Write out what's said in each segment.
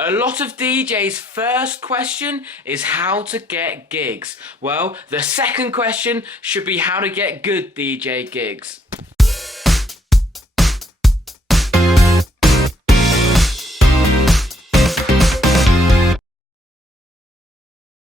A lot of DJs' first question is how to get gigs. Well, the second question should be how to get good DJ gigs.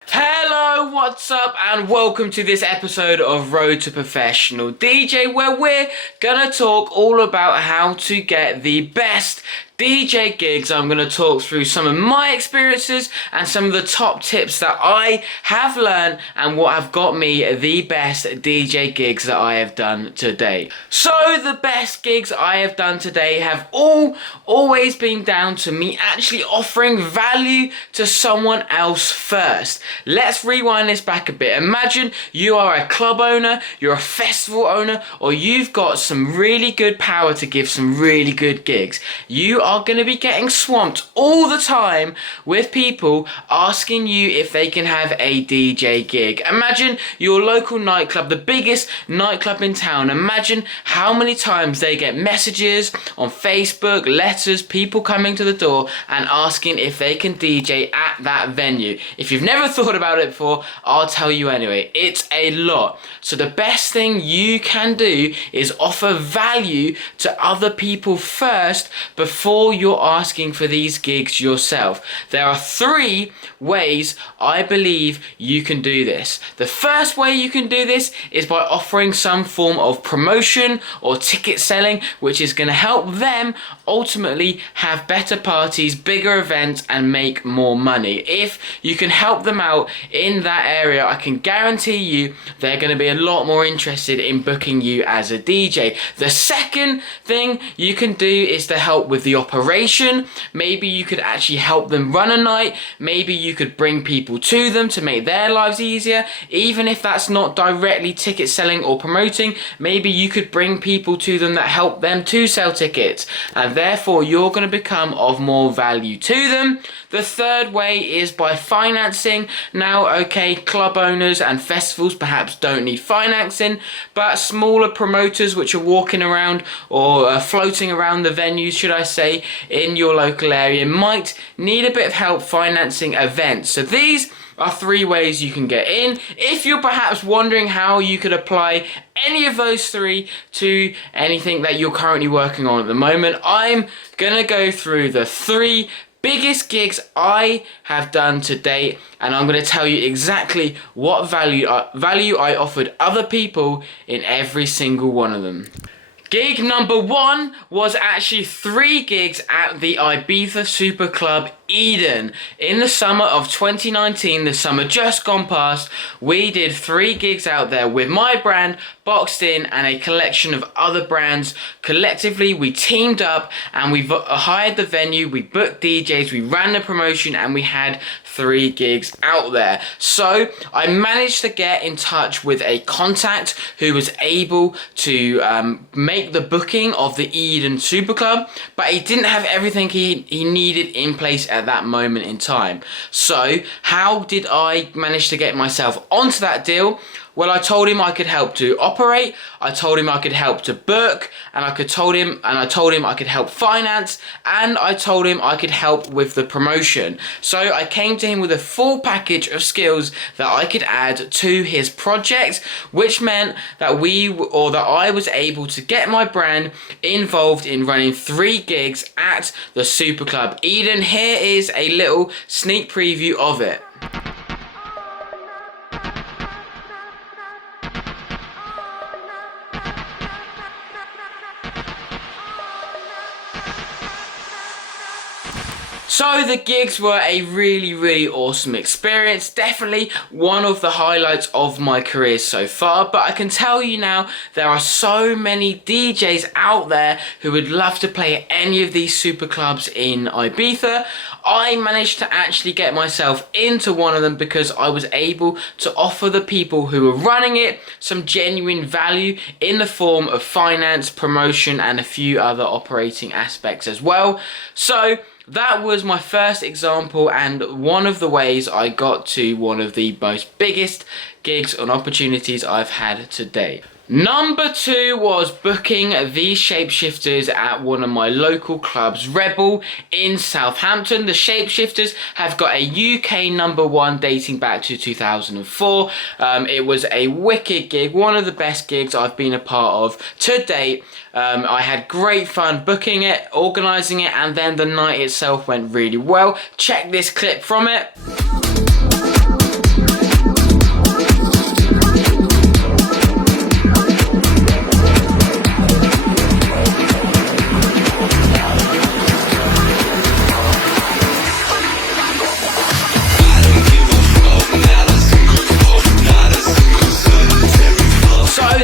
Hello, what's up, and welcome to this episode of Road to Professional DJ, where we're gonna talk all about how to get the best DJ gigs. I'm going to talk through some of my experiences and some of the top tips that I have learned and what have got me the best DJ gigs that I have done to date. So the best gigs I have done today have always been down to me actually offering value to someone else first. Let's rewind this back a bit. Imagine you are a club owner, you're a festival owner, or you've got some really good power to give some really good gigs. You are going to be getting swamped all the time with people asking you if they can have a DJ gig. Imagine your local nightclub, the biggest nightclub in town. Imagine how many times they get messages on Facebook, letters, people coming to the door and asking if they can DJ at that venue. If you've never thought about it before, I'll tell you anyway. It's a lot. So the best thing you can do is offer value to other people first before you're asking for these gigs yourself. There are 3 ways I believe you can do this. The first way you can do this is by offering some form of promotion or ticket selling, which is going to help them ultimately have better parties, bigger events, and make more money. If you can help them out in that area, I can guarantee you they're going to be a lot more interested in booking you as a DJ. The second thing you can do is to help with the operation. Maybe you could actually help them run a night. Maybe you could bring people to them to make their lives easier. Even if that's not directly ticket selling or promoting, maybe you could bring people to them that help them to sell tickets, and therefore you're going to become of more value to them. The third way is by financing. Now, okay, club owners and festivals perhaps don't need financing, but smaller promoters which are walking around or floating around the venues, should I say, in your local area might need a bit of help financing events. So these are 3 ways you can get in. If you're perhaps wondering how you could apply any of those 3 to anything that you're currently working on at the moment, I'm gonna go through the 3 biggest gigs I have done to date, and I'm going to tell you exactly what value I offered other people in every single one of them. Gig number 1 was actually 3 gigs at the Ibiza Super Club Eden. In the summer of 2019, the summer just gone past, we did 3 gigs out there with my brand, Boxed In, and a collection of other brands. Collectively, we teamed up and we hired the venue, we booked DJs, we ran the promotion, and we had 3 gigs out there. So I managed to get in touch with a contact who was able to make the booking of the Eden Super Club, but he didn't have everything he needed in place at that moment in time. So how did I manage to get myself onto that deal? Well, I told him I could help to operate, I told him I could help to book, and I told him I could help finance, and I told him I could help with the promotion. So I came to him with a full package of skills that I could add to his project, which meant that I was able to get my brand involved in running 3 gigs at the Super Club Eden. Here is a little sneak preview of it. So the gigs were a really awesome experience, definitely one of the highlights of my career so far, but I can tell you now there are so many DJs out there who would love to play at any of these super clubs in Ibiza. I managed to actually get myself into one of them because I was able to offer the people who were running it some genuine value in the form of finance, promotion, and a few other operating aspects as well. So that was my first example and one of the ways I got to one of the most biggest gigs and opportunities I've had to date. Number 2 was booking the Shapeshifters at one of my local clubs, Rebel in Southampton. The Shapeshifters have got a UK #1 dating back to 2004. It was a wicked gig, one of the best gigs I've been a part of to date. I had great fun booking it, organising it, and then the night itself went really well. Check this clip from it.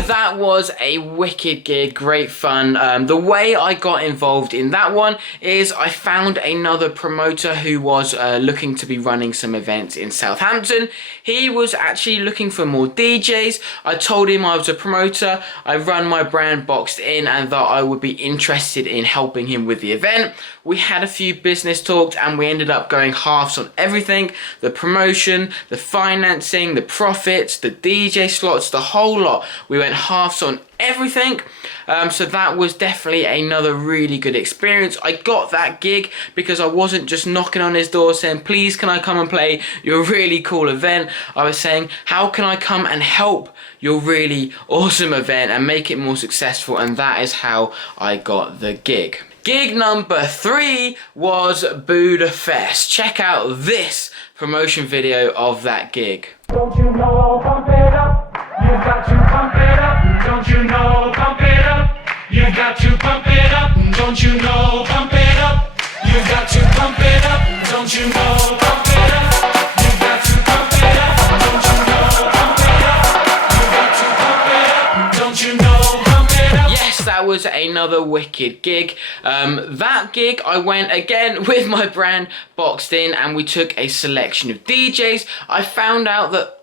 That was a wicked gig, great fun. The way I got involved in that one is I found another promoter who was looking to be running some events in Southampton. He was actually looking for more DJs. I told him I was a promoter, I run my brand Boxed In, and that I would be interested in helping him with the event. We had a few business talks and we ended up going halves on everything. The promotion, the financing, the profits, the DJ slots, the whole lot. We went halves on everything. So that was definitely another really good experience. I got that gig because I wasn't just knocking on his door saying, please can I come and play your really cool event. I was saying, how can I come and help your really awesome event and make it more successful? And that is how I got the gig. Gig number 3 was Buda Fest. Check out this promotion video of that gig. Don't you know, pump it up, you've got to pump it up. Don't you know, pump it up, you've got to pump it up. Don't you know, pump it up, you've got to pump it up. Don't you know, pump it up, you've got to pump it up. Don't you know, pump it up, you've got to pump it up. Don't you know, pump it up. Yes, that was another wicked gig. That gig I went again with my brand Boxed In, and we took a selection of DJs. I found out that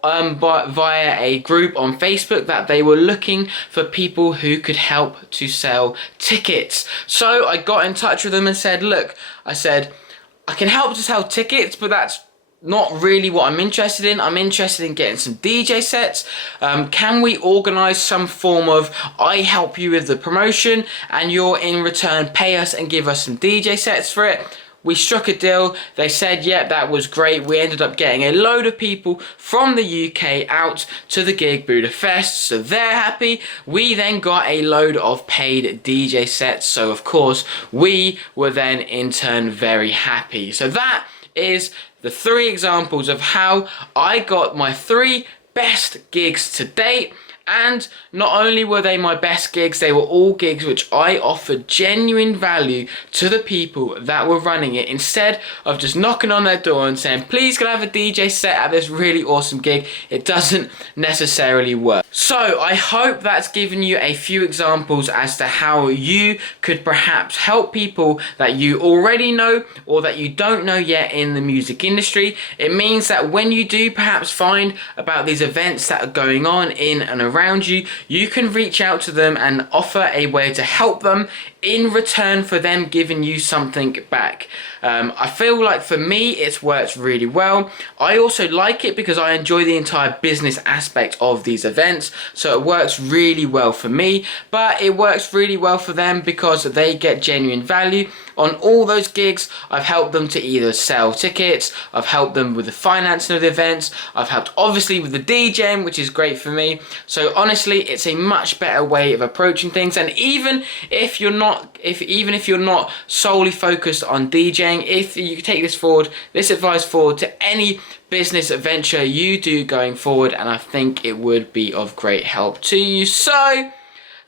via a group on Facebook that they were looking for people who could help to sell tickets. So I got in touch with them and said, look, I can help to sell tickets, but that's not really what I'm interested in. I'm interested in getting some DJ sets. Can we organise some form of, I help you with the promotion and you're in return pay us and give us some DJ sets for it? We struck a deal. They said, yep, that was great. We ended up getting a load of people from the UK out to the gig Buda Fest, so they're happy. We then got a load of paid DJ sets, so of course we were then in turn very happy. So that is the 3 examples of how I got my 3 best gigs to date. And not only were they my best gigs, they were all gigs which I offered genuine value to the people that were running it, instead of just knocking on their door and saying, please can I have a DJ set at this really awesome gig. It doesn't necessarily work. So I hope that's given you a few examples as to how you could perhaps help people that you already know or that you don't know yet in the music industry. It means that when you do perhaps find about these events that are going on in and around you, you can reach out to them and offer a way to help them in return for them giving you something back. I feel like for me it's worked really well. I also like it because I enjoy the entire business aspect of these events, so it works really well for me, but it works really well for them because they get genuine value. On all those gigs, I've helped them to either sell tickets, I've helped them with the financing of the events, I've helped obviously with the DJing, which is great for me. So honestly, it's a much better way of approaching things. And even if you're not solely focused on DJing, if you take this advice forward to any business adventure you do going forward, and I think it would be of great help to you. So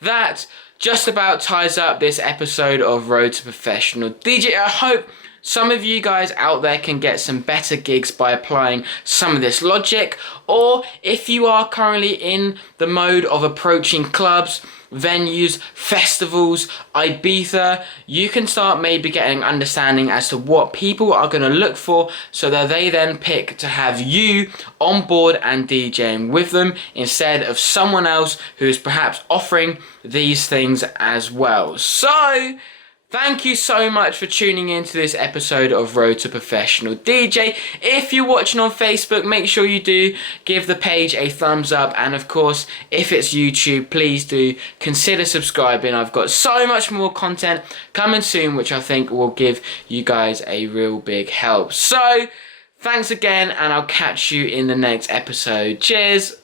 that just about ties up this episode of Road to Professional DJ. I hope some of you guys out there can get some better gigs by applying some of this logic, or if you are currently in the mode of approaching clubs, venues, festivals, Ibiza, you can start maybe getting understanding as to what people are going to look for, so that they then pick to have you on board and DJing with them instead of someone else who's perhaps offering these things as well. So Thank you so much for tuning in to this episode of Road to Professional DJ. If you're watching on Facebook, make sure you do give the page a thumbs up. And of course, if it's YouTube, please do consider subscribing. I've got so much more content coming soon, which I think will give you guys a real big help. So, thanks again, and I'll catch you in the next episode. Cheers!